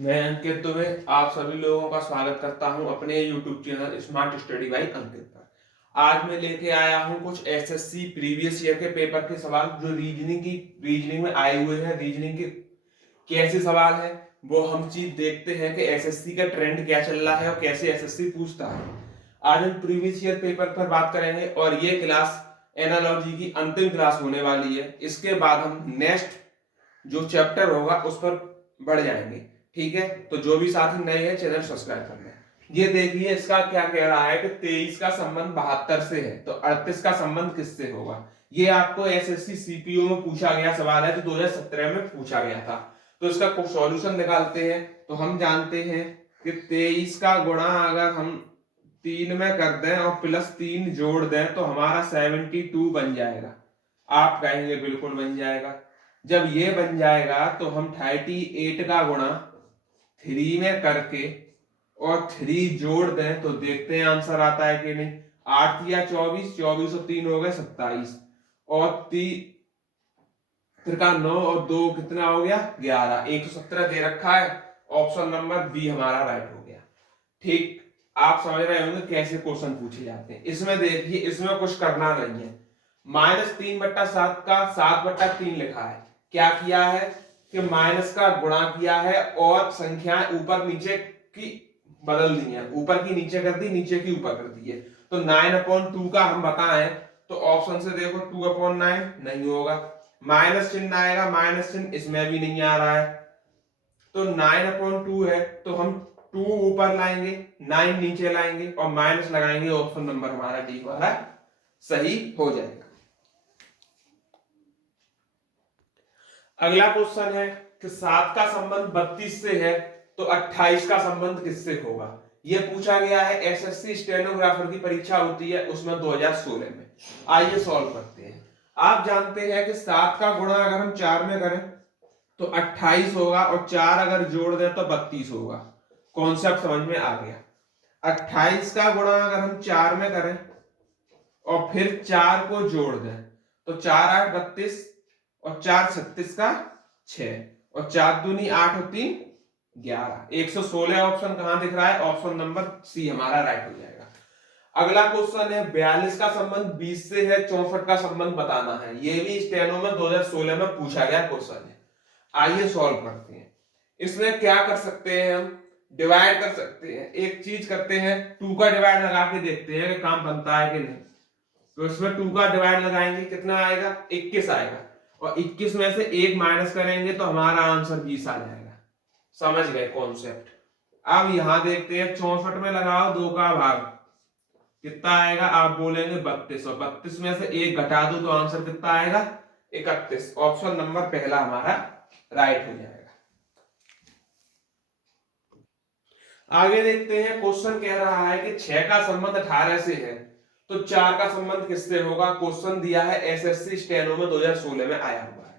मैं अंकित दुबे आप सभी लोगों का स्वागत करता हूं अपने YouTube channel smart study by Ankit पर। आज मैं लेके आया हूं कुछ एसएससी प्रीवियस ईयर के पेपर के सवाल जो रीजनिंग में आए हुए हैं। रीजनिंग के कैसे सवाल है वो हम चीज देखते हैं कि एसएससी का ट्रेंड क्या चल रहा है और कैसे एसएससी पूछता है। आज हम प्रीवियस ईयर पेपर पर बात करेंगे और ये क्लास एनालॉजी की अंतिम क्लास होने वाली है। इसके बाद हम नेक्स्ट जो चैप्टर होगा उस पर बढ़ जाएंगे। ठीक है, तो जो भी साथी नए हैं चैनल सब्सक्राइब कर लें। ये देखिए इसका क्या कह रहा है कि 23 का संबंध 72 से है तो 38 का संबंध किससे होगा। ये आपको एसएससी सीपीओ में पूछा गया सवाल है जो 2017 में पूछा गया था। तो इसका सॉल्यूशन निकालते हैं। तो हम जानते हैं कि 23 का गुणा अगर हम 3 में कर दें और +3 जोड़ दें तो हमारा 72 बन जाएगा। आप कहेंगे बिल्कुल बन जाएगा। जब ये बन जाएगा तो हम 38 का गुणा 3 में करके और 3 जोड़ दें तो देखते हैं आंसर आता है कि नहीं। 8 या 24, 24 और 3 हो गए 27 और 3 का 9 और 2 कितना हो गया 11। 117 दे रखा है। ऑप्शन नंबर बी हमारा राइट हो गया। ठीक, आप समझ रहे होंगे कैसे क्वेश्चन पूछे जाते हैं। इसमें देखिए इसमें कुछ करना नहीं है। -3/7 का 7/3 लिखा है। क्या किया है कि माइनस का गुणा किया है और संख्याएं ऊपर नीचे की बदल दी है। ऊपर की नीचे कर दी, नीचे की ऊपर कर दी है। तो 9/2 का हम बताएं तो ऑप्शन से देखो 2/9 नहीं होगा। माइनस चिन्ह आएगा, माइनस चिन्ह इसमें भी नहीं आ रहा है। तो 9/2 है तो हम 2 ऊपर लाएंगे, 9 नीचे लाएंगे और माइनस लगाएंगे। ऑप्शन नंबर हमारा डी वाला सही हो जाएगा। अगला क्वेश्चन है कि 7 का संबंध 32 से है तो 28 का संबंध किससे होगा। यह पूछा गया है एसएससी स्टेनोग्राफर की परीक्षा होती है उसमें 2016 में। आइए सॉल्व करते हैं। आप जानते हैं कि 7 का गुणा अगर हम 4 में करें तो 28 होगा और 4 अगर जोड़ दें तो 32 होगा। कॉन्सेप्ट समझ में आ गया। 28 का गुणा अगर हम 4 में करें और फिर 4 को जोड़ दें तो 4 8 32 और 4 36 का 6 और 4 दूनी 8 और 3 11। 116 ऑप्शन कहां दिख रहा है। ऑप्शन नंबर सी हमारा राइट हो जाएगा। अगला क्वेश्चन है 42 का संबंध 20 से है, 64 का संबंध बताना है। यह भी स्टेनो में 2016 में पूछा गया क्वेश्चन है। आइए सॉल्व करते हैं। इसमें क्या कर सकते हैं, हम डिवाइड कर सकते हैं। एक चीज करते हैं 2 का डिवाइड लगा के देखते हैं कि काम बनता है कि नहीं। तो इसमें 2 का डिवाइड लगाएंगे कितना आएगा 21 आएगा और 21 में से 1 माइनस करेंगे तो हमारा आंसर 20 आ जाएगा। समझ गए कॉन्सेप्ट। अब यहां देखते हैं 64 में लगाओ 2 का भाग कितना आएगा। आप बोलेंगे 32 और 32 में से 1 घटा दो तो आंसर कितना आएगा 31। ऑप्शन नंबर पहला हमारा राइट हो जाएगा। आगे देखते हैं क्वेश्चन कह रहा है कि 6 का संबंध 18 से है तो 4 का संबंध किससे होगा। क्वेश्चन दिया है एसएससी स्टेनो में 2016 में आया हुआ है।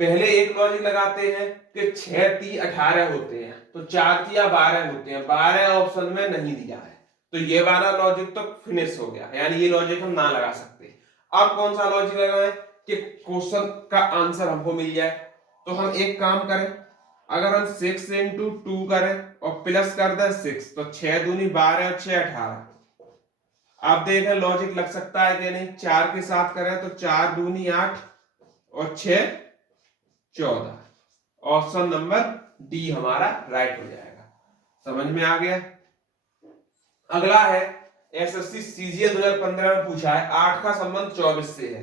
पहले एक लॉजिक लगाते हैं कि 6 3 18 होते हैं तो 4 3 12 होते हैं। 12 ऑप्शन में नहीं दिया है तो ये वाला लॉजिक तो फिनिश हो गया, यानी ये लॉजिक हम ना लगा सकते। अब कौन सा लॉजिक लगाएं कि क्वेश्चन का आंसर हमको मिल जाए। तो हम एक काम करें, अगर हम 6 इंटू 2 करें और प्लस कर दें 6 तो 6 दूनी 12 और 6 18। आप देखें लॉजिक लग सकता है कि नहीं। 4 के साथ करें तो 4 दूनी 8 और 6 14। ऑप्शन नंबर डी हमारा राइट हो जाएगा। समझ में आ गया। अगला है एसएससी सीजीएल 2015 में पूछा है 8 का संबंध 24 से है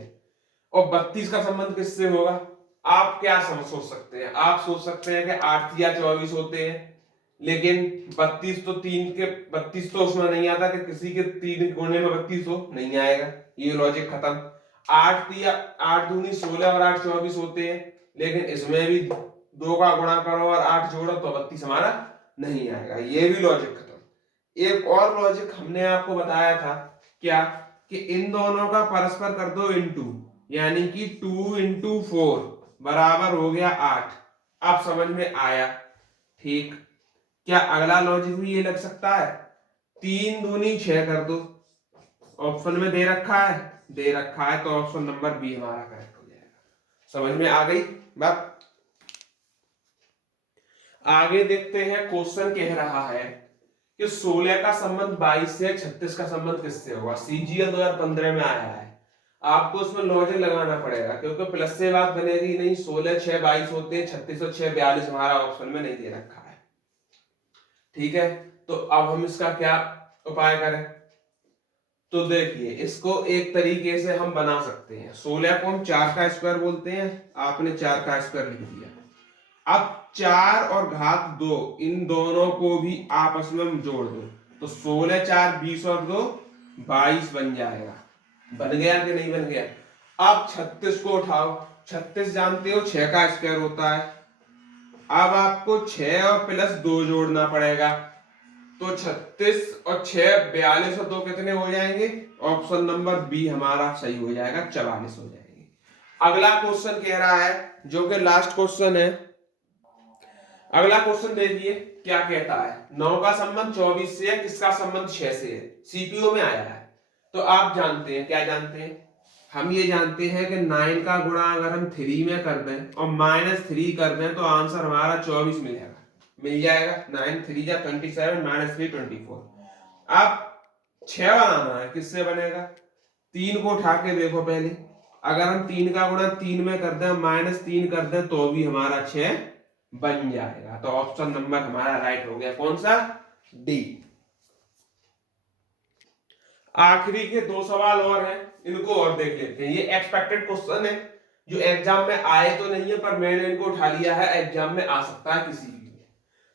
और 32 का संबंध किससे होगा। आप क्या सोच सकते हैं। आप सोच सकते हैं कि 8 या 24 होते हैं लेकिन 32 तो 3 के 32 तो उसमें नहीं आता कि किसी के 3 गुणे में 32 हो, नहीं आएगा। ये लॉजिक खत्म। 8 या 8 दूनी 16 और 8 24 होते हैं लेकिन इसमें भी 2 का गुणा करो और 8 जोड़ो तो 32 हमारा नहीं आएगा। ये भी लॉजिक खत्म। एक और लॉजिक हमने आपको बताया था क्या कि इन दोनों का परस्पर कर दो इनटू, यानी कि 2 इंटू 4 बराबर हो गया 8। अब समझ में आया। ठीक, क्या अगला लॉजिक भी ये लग सकता है। 3 दूनी 6 कर दो, ऑप्शन में दे रखा है, दे रखा है तो ऑप्शन नंबर बी हमारा करेक्ट हो जाएगा। समझ में आ गई बात। आगे देखते हैं, क्वेश्चन कह रहा है कि 16 का संबंध 22 से, 36 का संबंध किससे होगा। सीजीएल 2015 में आया है, आपको उसमें लॉजिक लगाना पड़ेगा क्योंकि प्लस से बात बनेगी नहीं। 16 6 22 होते हैं, 36 और 6 42 हमारा ऑप्शन में नहीं दे रखा है। ठीक है, तो अब हम इसका क्या उपाय करें। तो देखिए, इसको एक तरीके से हम बना सकते हैं। 16 को हम 4 का स्क्वायर बोलते हैं, आपने 4 का स्क्वायर लिख दिया। अब 4 और घात 2 इन दोनों को भी आपस में जोड़ दो, तो 16 4 20 और 2 22 बन जाएगा। बन गया कि नहीं बन गया। अब 36 को उठाओ, 36 जानते हो 6 का स्क्वायर होता है। अब आपको 6 और प्लस 2 जोड़ना पड़ेगा, तो 36 और 6 42 और 2 कितने हो जाएंगे। ऑप्शन नंबर बी हमारा सही हो जाएगा, 44 हो जाएंगे। अगला क्वेश्चन कह रहा है, जो कि लास्ट क्वेश्चन है। अगला क्वेश्चन देखिए क्या कहता है। 9 का संबंध 24 से है, किसका संबंध 6 से है। सीपीओ में आया है। तो आप जानते हैं, क्या जानते हैं, हम ये जानते हैं कि 9 का गुणा अगर हम 3 में कर दें और -3 कर दें तो आंसर हमारा 24 मिलेगा, मिल जाएगा। 9 3 जा 27, -3 24। अब 6 बनाना है, किससे बनेगा। 3 को उठा के देखो पहले, अगर हम 3 का गुणा 3 में कर दें, -3 कर दें तो भी हमारा 6 बन जाएगा। तो ऑप्शन नंबर हमारा राइट हो गया, कौन सा, डी। आखिरी के 2 सवाल और हैं, इनको और देख लेते हैं। ये एक्सपेक्टेड क्वेश्चन है, जो एग्जाम में आए तो नहीं है, पर मैंने इनको उठा लिया है, एग्जाम में आ सकता है किसी भी में।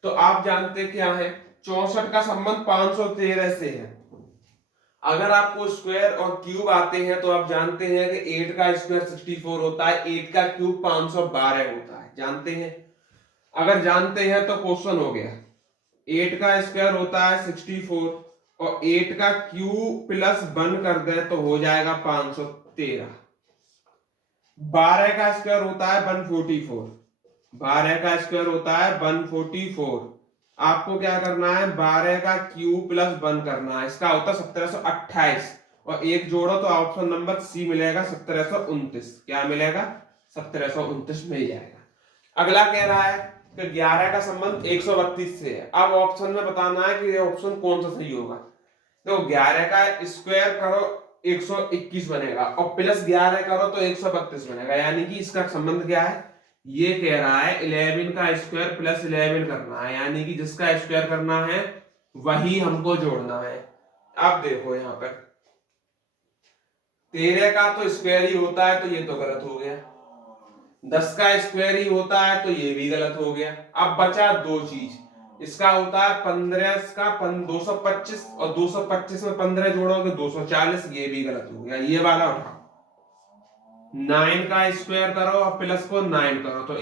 तो आप जानते क्या है, 64 का संबंध 513 से है। अगर आपको स्क्वायर और क्यूब आते हैं तो आप जानते हैं कि 8 का स्क्वायर 64 होता है, 8 का क्यूब 512 होता है, जानते हैं। अगर जानते हैं तो क्वेश्चन हो गया। 8 का स्क्वायर होता है 64 और 8 का क्यूब प्लस 1 कर दे तो हो जाएगा 513। 12 का स्क्वायर होता है 144, 12 का स्क्वायर होता है 144। आपको क्या करना है, 12 का क्यूब प्लस 1 करना है, इसका होता है 1728 और एक जोड़ो तो ऑप्शन नंबर सी मिलेगा 1729। क्या मिलेगा, 1729 मिल जाएगा। अगला कह रहा है कि 11 का संबंध 132 से है। अब ऑप्शन में बताना है कि ये ऑप्शन कौन सा सही होगा। तो 11 का स्क्वायर करो 121 बनेगा और प्लस 11 करो तो 132 बनेगा, यानी कि इसका संबंध क्या है, ये कह रहा है 11 का स्क्वायर प्लस 11 करना है, यानी कि जिसका स्क्वायर करना है वही हमको जोड़ना है। अब देखो यहां पर 13 का तो स्क्वायर ही होता है, तो ये तो गलत हो गया। 10 का स्क्वायर ही होता है, तो ये भी गलत हो गया। अब बचा दो चीज, इसका होता है 15 का 225 और 225 में 15 जोड़ोगे 240, ये भी गलत हो गया। ये वाला उठाओ, 9 का स्क्वायर करो और प्लस को 9 करो तो